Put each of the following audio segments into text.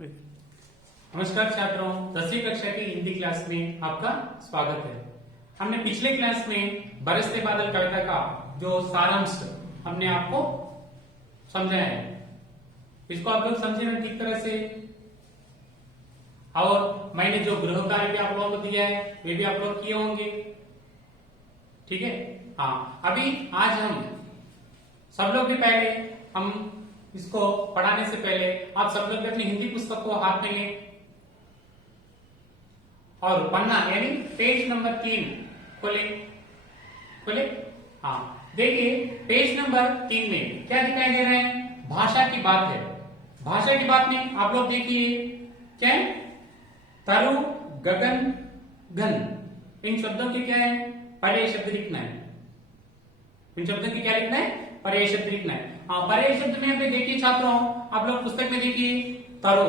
नमस्कार छात्रों, 10वीं कक्षा की हिंदी क्लास में आपका स्वागत है। हमने पिछले क्लास में बरसते बादल कविता का जो सारांश हमने आपको समझाया है, इसको आप लोग समझे ना ठीक तरह से। और मैंने जो गृह कार्य भी आप लोगों को दिया है वे भी आप लोग किए होंगे, ठीक है। हाँ, अभी आज हम सब लोग भी पहले हम इसको पढ़ाने से पहले आप सब लोग अपनी हिंदी पुस्तक को हाथ में लें और पन्ना यानी पेज नंबर 3 खोले खोले। हाँ, देखिए पेज नंबर 3 में क्या दिखाई दे रहा है? भाषा की बात है। भाषा की बात में आप लोग देखिए क्या है? तरु, गगन, घन, इन शब्दों के क्या है? पर्याय शब्द लिखना है। इन शब्दों की क्या लिखना है? पर्याय शब्द लिखना है। हाँ, पर्याय शब्द में पे देखिए छात्रों, आप लोग पुस्तक में देखिए तरु,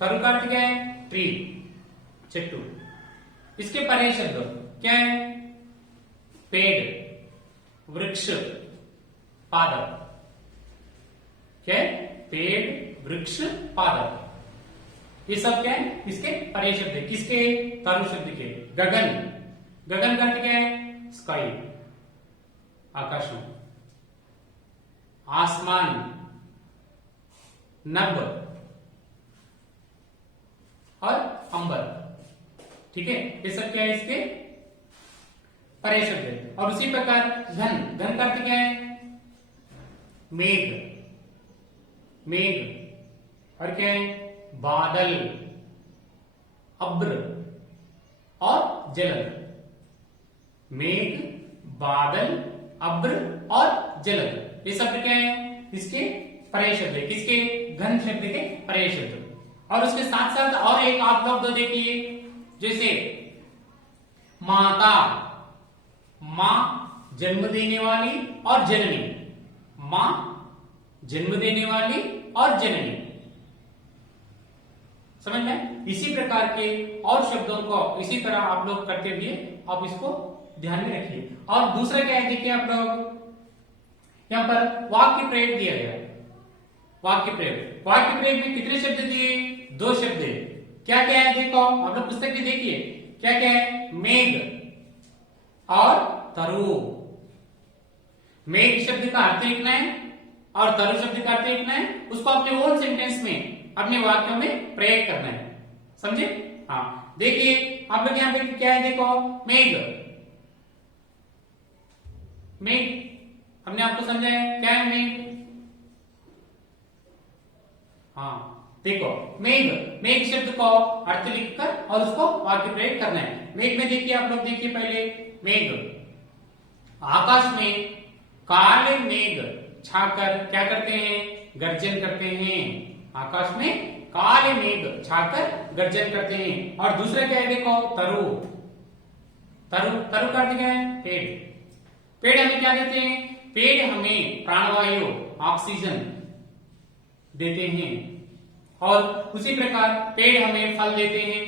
तरु का अर्थ क्या है? ट्री, चट्टू। इसके पर्याय शब्द क्या है? पेड़, वृक्ष, पादप। क्या है? पेड़, वृक्ष, पादप। ये सब क्या है? इसके पर्याय शब्द है। किसके? तरु शब्द के। गगन, गगन का अर्थ क्या है? स्काई, आकाश में। आसमान, नभ और अंबर, ठीक है। ये सब क्या है? इसके पर्याय शब्द है। और उसी प्रकार घन, घन का अर्थ क्या है? मेघ, मेघ और क्या है? बादल, अब्र और जलद। मेघ, बादल, अब्र और जलद, ये शब्द क्या है? इसके पर्याय शब्द है। किसके? घन शब्द के पर्याय शब्द। और उसके साथ साथ और एक आप लोग तो देखिए, जैसे माता, मां जन्म देने वाली और जननी, मां जन्म देने वाली और जननी, समझ में? इसी प्रकार के और शब्दों को इसी तरह आप लोग करते हुए आप इसको ध्यान में रखिए। और दूसरा क्या है? देखिए आप लोग यहां पर वाक्य प्रयोग दिया गया है। वाक्य प्रयोग, वाक्य प्रयोग में कितने शब्द दिए? 2 शब्द है। क्या क्या है? देखो आप लोग पुस्तक में देखिए क्या क्या है? मेघ और तरु। मेघ शब्द का अर्थ लिखना है और तरु शब्द का अर्थ लिखना है। उसको अपने ओन सेंटेंस में, अपने वाक्यों में प्रयोग करना है, समझे? हाँ, देखिए आप लोग यहां पे क्या है? देखो मेघ, मेघ हमने आपको समझाया क्या है मेघ। हाँ, देखो मेघ, मेघ शब्द को अर्थ लिखकर और उसको वाक्य प्रयोग करना है। मेघ में देखिए आप लोग देखिए पहले मेघ, आकाश में काले मेघ छाकर क्या करते हैं? गर्जन करते हैं। आकाश में काले मेघ छाकर गर्जन करते हैं। और दूसरा क्या है? देखो तरु, तरु, तरु का अर्थ क्या है? पेड़। पेड़ हमें क्या देते हैं? पेड़ हमें प्राणवायु, ऑक्सीजन देते हैं। और उसी प्रकार पेड़ हमें फल देते हैं,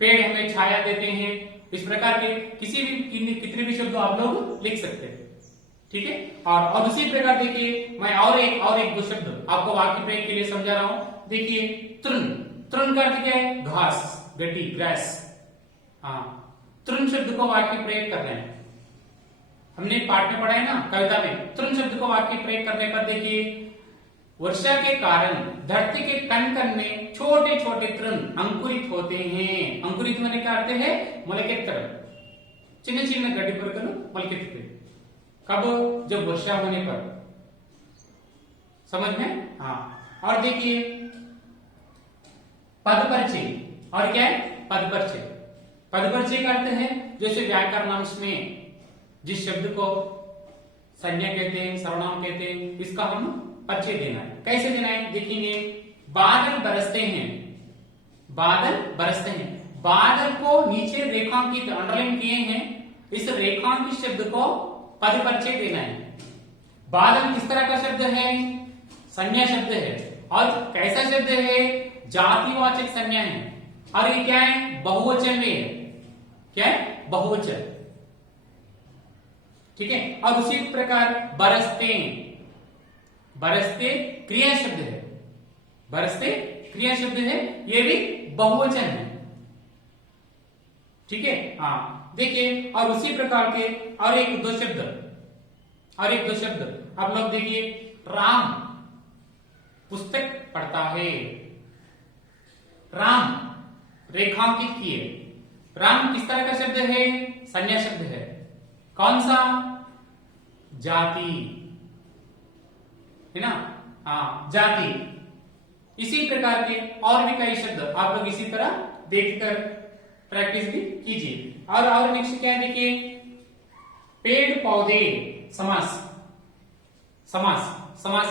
पेड़ हमें छाया देते हैं। इस प्रकार के किसी भी कितने भी शब्द आप लोग लिख सकते हैं, ठीक है। और उसी प्रकार देखिए मैं और एक 2 शब्द आपको वाक्य प्रयोग के लिए समझा रहा हूं। देखिए तृण, तृण का अर्थ क्या है? घास, गड्डी, ग्रास। हाँ, तृण शब्द को वाक्य प्रयोग करना है। हमने पाठ में पढ़ा है ना कविता में, तृण शब्द को वाक्य प्रयोग करने पर देखिए, वर्षा के कारण धरती के कण कण में छोटे छोटे तृण अंकुरित होते हैं। अंकुरित होने का अर्थ है ಮೊಳಕೆತ್ತರ, चिन्ह चिन्ह गड्डी पर ಮೊಳಕೆತ್ತುತ್ತೆ। कब? जब वर्षा होने पर, समझ में? हाँ। और देखिए पदपर्ची, और क्या है? पदपर्ची, पदपर्ची का अर्थ है जैसे व्याकरणांश में जिस शब्द को संज्ञा कहते हैं, सर्वनाम कहते हैं, इसका हम परिचय देना है। कैसे देना है? देखिए बादल बरसते हैं, बादल बरसते हैं। बादल को नीचे रेखांकित अंडरलाइन किए हैं, इस रेखांकित शब्द को पद परिचय देना है। बादल किस तरह का शब्द है? संज्ञा शब्द है। और कैसा शब्द है? जातिवाचक संज्ञा है। और ये क्या है? बहुवचन में है। क्या है? बहुवचन, ठीक है। और उसी प्रकार बरसते, बरसते क्रिया शब्द है, बरसते क्रिया शब्द है, ये भी बहुवचन है। ठीक है, हाँ देखिए, और उसी प्रकार के और एक दो शब्द आप लोग देखिए, राम पुस्तक पढ़ता है। राम रेखांकित किए। राम किस तरह का शब्द है? संज्ञा शब्द है। कौन सा? जाति, है ना, हाँ जाति। इसी प्रकार के और भी कई शब्द आप लोग इसी तरह देखकर प्रैक्टिस भी कीजिए। और नेक्स्ट क्या है देखिए, पेड़ पौधे, समास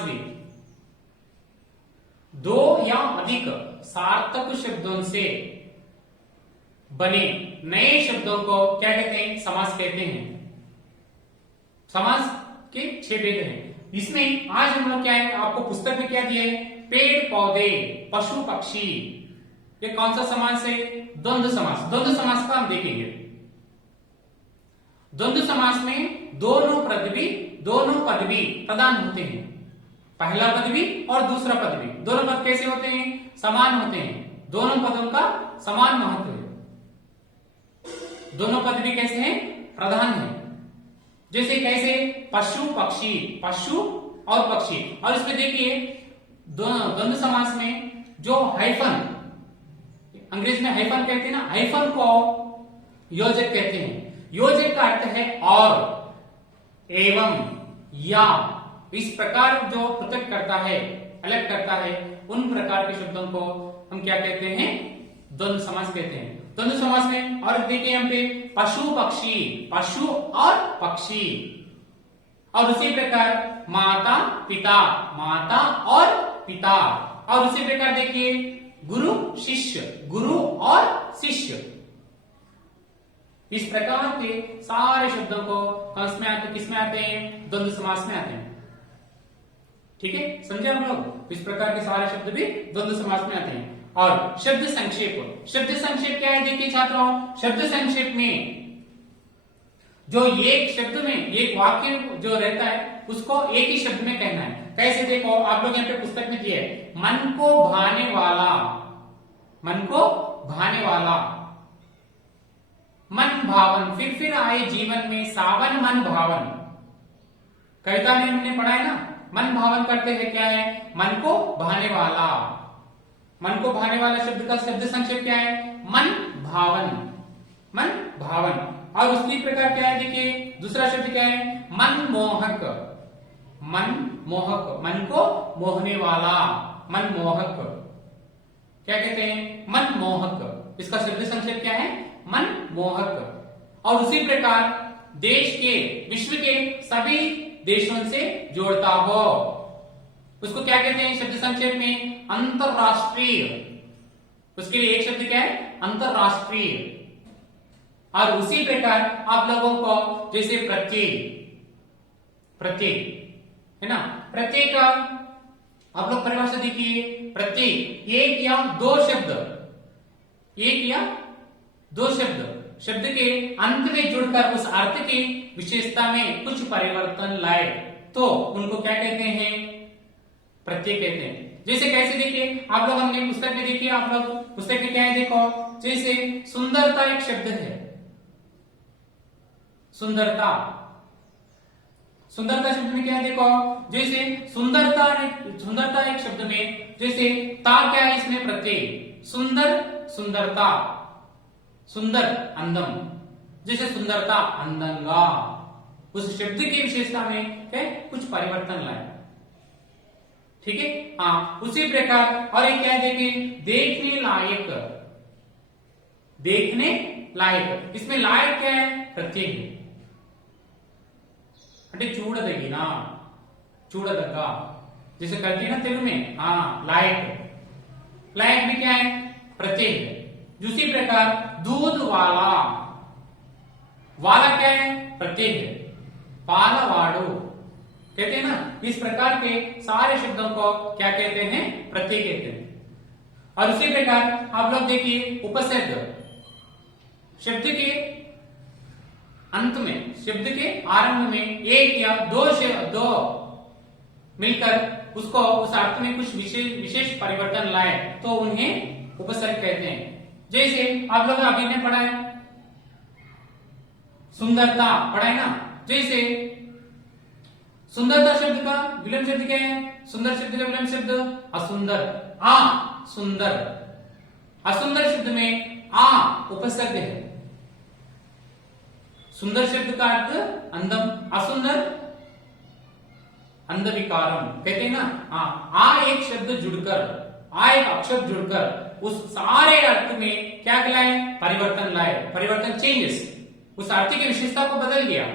भी दो या अधिक सार्थक शब्दों से बने नए शब्दों को क्या कहते हैं? समास कहते हैं। समास के 6 भेद हैं। इसमें आज हम लोग क्या है, आपको पुस्तक में क्या दिया है? पेड़ पौधे, पशु पक्षी। ये कौन सा समास है? द्वंद्व समास। द्वंद्व समास का हम देखेंगे। द्वंद्व समास में दोनों पद भी प्रदान होते हैं। पहला पद भी और दूसरा पद भी, दोनों पद कैसे होते हैं? समान होते हैं। दोनों पदों का समान महत्व है। दोनों पद भी कैसे हैं? प्रधान है। जैसे कैसे? पशु पक्षी, पशु और पक्षी। और इसमें देखिए द्वंद्व समास में जो हाइफन, अंग्रेजी में हाइफन कहते हैं ना, हाइफन को योजक कहते हैं। योजक का अर्थ है और, एवं, या। इस प्रकार जो पृथक करता है, अलग करता है, उन प्रकार के शब्दों को हम क्या कहते हैं? द्वंद्व समास कहते हैं। द्वंद्व समास में और देखिए यहाँ पे पशु पक्षी, पशु और पक्षी। और उसी प्रकार माता पिता, माता और पिता। और उसी प्रकार देखिए गुरु शिष्य, गुरु और शिष्य। इस प्रकार के सारे शब्दों को किस में आते हैं? द्वंद्व समास में आते हैं। ठीक है, समझे हम लोग? इस प्रकार के सारे शब्द भी द्वंद्व समास में आते हैं। और शब्द संक्षेप, शब्द संक्षेप क्या है देखिए छात्रों, शब्द संक्षेप में जो एक शब्द में एक वाक्य जो रहता है उसको एक ही शब्द में कहना है। कैसे? देखो आप लोग यहाँ पे पुस्तक में दिए, मन को भाने वाला, मन को भाने वाला, मन भावन, फिर आए जीवन में सावन मन भावन। कविता में हमने पढ़ा है ना, मन भावन करते हैं क्या है? मन को भाने वाला। मन को भाने वाला शब्द का शब्द संक्षेप क्या है? मन भावन, मन भावन। और उसकी प्रकार क्या है देखिए, दूसरा शब्द क्या है? मन मोहक, मन मोहक, मन को मोहने वाला, मन मोहक। क्या कहते हैं? मन मोहक। इसका शब्द संक्षेप क्या है? मन मोहक। और उसी प्रकार देश के, विश्व के सभी देशों से जोड़ता हो, उसको क्या कहते हैं शब्द संक्षेप में? अंतरराष्ट्रीय। उसके लिए एक शब्द क्या है? अंतरराष्ट्रीय। और उसी प्रकार आप लोगों को जैसे प्रत्यय, प्रत्यय है ना, प्रत्यय का आप लोग परिभाषा देखिए। प्रत्यय एक या दो शब्द, एक या दो शब्द, शब्द के अंत में जुड़कर उस अर्थ की विशेषता में कुछ परिवर्तन लाए तो उनको क्या कहते हैं? प्रत्यय कहते हैं। जैसे कैसे देखिए, आप लोग हमने पुस्तक में देखिए, आप लोग पुस्तक में क्या है देखो, जैसे सुंदरता एक शब्द है, सुंदरता, सुंदरता शब्द में क्या है देखो, जैसे सुंदरता एक शब्द में जैसे ता क्या है इसमें? प्रत्यय। सुंदर, सुंदरता, सुंदर अंदम, जैसे सुंदरता अंदंगा, उस शब्द की विशेषता में क्या कुछ परिवर्तन लाए। ठीक है, हाँ उसी प्रकार और एक क्या है देखिए, देखने लायक, देखने लायक, इसमें लायक क्या है? प्रत्यय है। అంటే చూడదగిన, చూడదగ్గ, जैसे करती है ना तेलुगु में, हाँ लायक, लायक भी क्या है? प्रत्यय है। दूसरी प्रकार दूध वाला, वाला क्या है? प्रत्यय है। पालवाड़ो कहते हैं ना, इस प्रकार के सारे शब्दों को क्या कहते हैं? प्रत्यय कहते हैं। और उसी प्रकार आप लोग देखिए उपसर्ग, शब्द के अंत में, शब्द के आरंभ में एक या दो मिलकर उसको उस अर्थ में कुछ विशेष परिवर्तन लाए तो उन्हें उपसर्ग कहते हैं। जैसे आप लोग अभी ने पढ़ा है सुंदरता, पढ़ा है ना। जैसे सुंदरता शब्द का विलोम शब्द क्या है? सुंदर शब्द का विलोम शब्द असुंदर, आ सुंदर। असुंदर शब्द में आ उपसर्ग है। सुंदर शब्द का अर्थ अंधम, असुंदर अंधविकारम कहते हैं ना। हाँ, आ एक शब्द जुड़कर, आ एक अक्षर जुड़कर उस सारे अर्थ में क्या लाए? परिवर्तन लाए, परिवर्तन चेंजेस, उस अर्थ की विशेषता को बदल गया।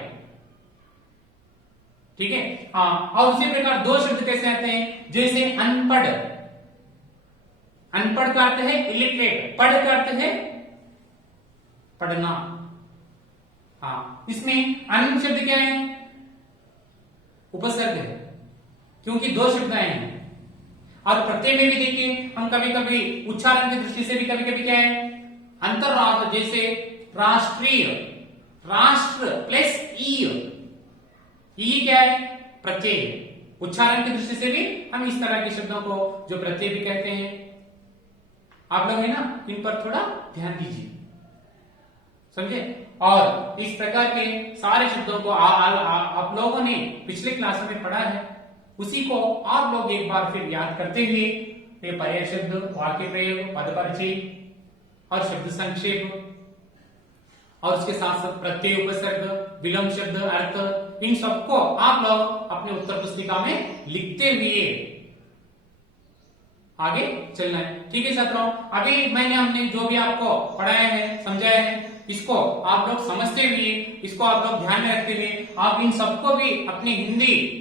ठीक है। हाँ, और उसी प्रकार दो शब्द कैसे आते हैं? जैसे अनपढ़, अनपढ़ का अर्थ है इलिटरेट, पढ़ का अर्थ है पढ़ना। हाँ, इसमें अन शब्द क्या है? उपसर्ग है, क्योंकि दो शब्द आए हैं। और प्रत्यय में भी देखिए हम कभी कभी उच्चारण की दृष्टि से भी कभी कभी क्या है अंतर्राष्ट्र, जैसे राष्ट्रीय, राष्ट्र प्लस ई क्या है? प्रत्यय। उच्चारण की दृष्टि से भी हम इस तरह के शब्दों को जो प्रत्यय भी कहते हैं। आप लोग है ना, इन पर थोड़ा ध्यान दीजिए, समझे। और इस प्रकार के सारे शब्दों को आप लोगों ने पिछले क्लास में पढ़ा है, उसी को आप लोग एक बार फिर याद करते हुए ये पर्याय शब्द, वाक्य प्रयोग, पद परिचय और शब्द संक्षेप और उसके साथ साथ प्रत्यय, उपसर्ग, विलोम शब्द, अर्थ, इन सबको आप लोग अपने उत्तर पुस्तिका में लिखते हुए आगे चलना है। ठीक है छात्रों, अभी हमने जो भी आपको पढ़ाया है, समझाया है, इसको आप लोग समझते हुए, इसको आप लोग ध्यान में रखते हुए आप इन सबको भी अपनी हिंदी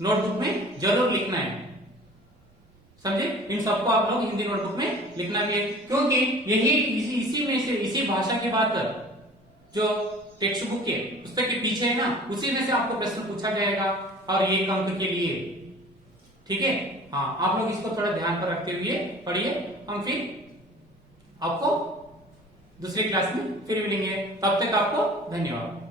नोटबुक में जरूर लिखना है, समझे। इन सबको आप लोग हिंदी नोटबुक में लिखना भी है, क्योंकि यही इसी में से, इसी भाषा की बात जो टेक्स्ट बुक के पुस्तक के पीछे है ना, उसी में से आपको प्रश्न पूछा जाएगा और एक अंक के लिए। ठीक है। हाँ, आप लोग इसको थोड़ा ध्यान पर रखते हुए पढ़िए। हम फिर आपको दूसरी क्लास में फिर मिलेंगे, तब तक आपको धन्यवाद।